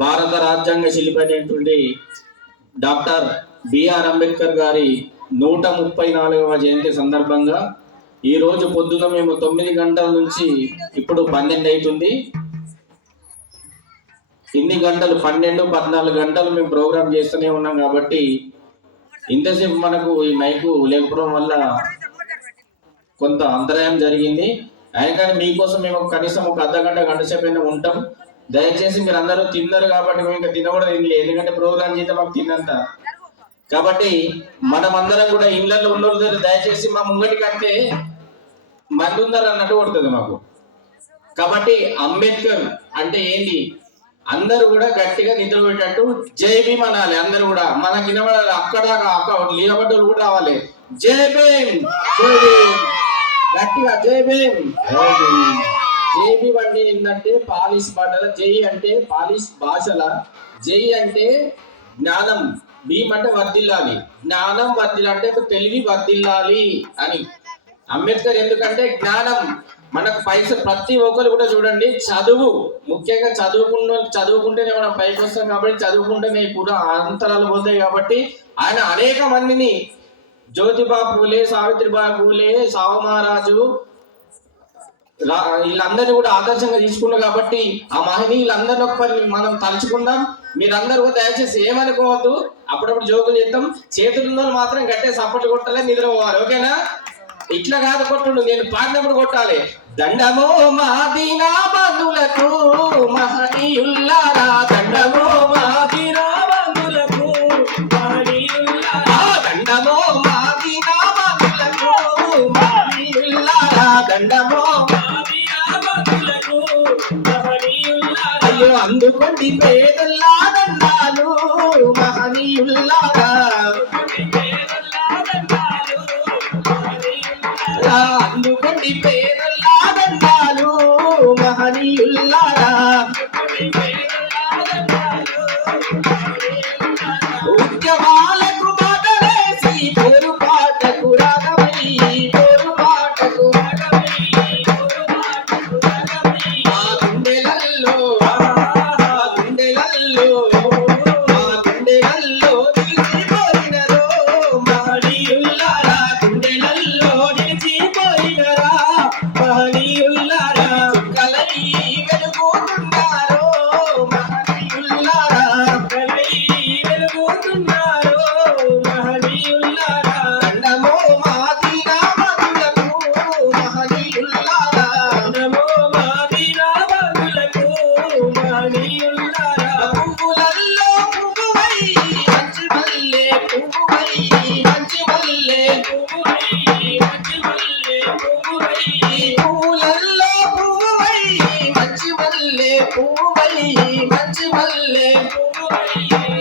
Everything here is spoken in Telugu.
భారత రాజ్యాంగ శిల్పి అయినటువంటి డాక్టర్ బిఆర్ అంబేద్కర్ గారి 134వ జయంతి సందర్భంగా ఈరోజు పొద్దున మేము 9 గంటల నుంచి ఇప్పుడు 12 అవుతుంది. ఇన్ని గంటలు 12, 14 గంటలు మేము ప్రోగ్రామ్ చేస్తూనే ఉన్నాం. కాబట్టి ఇంతసేపు మనకు ఈ మైకు లేకపోవడం వల్ల కొంత అంతరాయం జరిగింది. అయినా కానీ మీకోసం మేము కనీసం ఒక అర్ధగంట గంట సేపు అయినా ఉంటాం. దయచేసి మీరు అందరూ తిన్నారు కాబట్టి మేము ఇంకా తినకూడదు, ఎందుకంటే ప్రోగ్రామ్ చేస్తే మాకు తిన్నంత. కాబట్టి మనమందరం కూడా ఇళ్లలో ఉన్న దయచేసి మా ముంగటి కంటే మందుందరు అన్నట్టు కొడుతుంది మాకు. కాబట్టి అంబేద్కర్ అంటే ఏంటి అందరూ కూడా గట్టిగా నిద్ర పెట్టేట్టు జై భీమ్ అనాలి. అందరూ కూడా మనకి వినబడాలి. అక్కడ నిలబడ్డలు కూడా రావాలి. జై భీమ్, జై భీమ్, గట్టిగా జై భీమ్. జై భీమ్ అంటే ఏంటంటే పాలిష్ మాటల, జై అంటే పాలిష్ భాషల, జై అంటే జ్ఞానం, భీమ్ అంటే వర్ధిల్లాలి, జ్ఞానం వర్ధిల్లాలి అంటే తెలివి వర్ధిల్లాలి అని. అంబేద్కర్ ఎందుకంటే జ్ఞానం మనకు ప్రతి ఒక్కరు కూడా చూడండి, చదువు ముఖ్యంగా చదువుకుంటేనే మనం పైకి వస్తాం. కాబట్టి చదువుకుంటేనే కూడా అంతరాలు పోతాయి. కాబట్టి ఆయన అనేక మందిని జ్యోతిబా పూలే, సావిత్రిబాయి పూలే, సావు మహారాజు వీళ్ళందరినీ కూడా ఆదర్శంగా తీసుకున్నారు. కాబట్టి ఆ మహనీయులందరినీ ఒకసారి మనం తలుచుకుందాం. మీరందరూ కూడా దయచేసి ఏమనుకోవద్దు, అప్పుడప్పుడు జోకులు చేద్దాం. చేతుల్లో మాత్రం గట్టే సపోర్ట్ కొట్టాలి, నిద్రపోవాలి. ఓకేనా? ఇట్లా కాదు కొట్టుండు, నేను పాడినప్పుడు కొట్టాలి. దండమో మా దీనా బంధులకు మహనీయుల్లారా, దండమో మా దీనా బంధులకు మహనీయుల్లారా, దండమో మా దీనా బంధులకు మహనీయుల్లారా, దండమో మా దీనా బంధులకు మహనీయుల్లారా. అయ్యో అందుకోండి పేదల్లా దండాలు మహనీయుల్లారా, అందుకోండి పేదల్లా దండాలు మహనీయుల్లారా. ఉద్యమాలకు బాటలేసి పోరుపాటకు రాగమై, పోరుపాటకు రాగమై, మా గుండెలల్లో, గుండెలల్లో, మా గుండెలల్లో నిలిచిపోయినరో మహనీయుల్లారా, గుండెలల్లో నిలిచిపోయినరా మహనీయుల్లారా. చుక్కలై వెలుగుతున్నారో మహనీయుల్లారా, చుక్కలై వెలుగుతున్నారో మహనీయుల్లారా. దండమో మా దీనా బంధులకు మహనీయుల్లారా, దండమో మా దీనా బంధులకు మహనీయుల్లారా. పువ్వులల్లో పువ్వువై మంచి మల్లె పువ్వువై, మంచి మల్లె పువ్వువై, మంచి మల్లె పువ్వువై, పువ్వులల్లో పువ్వువై మంచి మల్లె పువ్వువై, మంచి మల్లె పువ్వువై.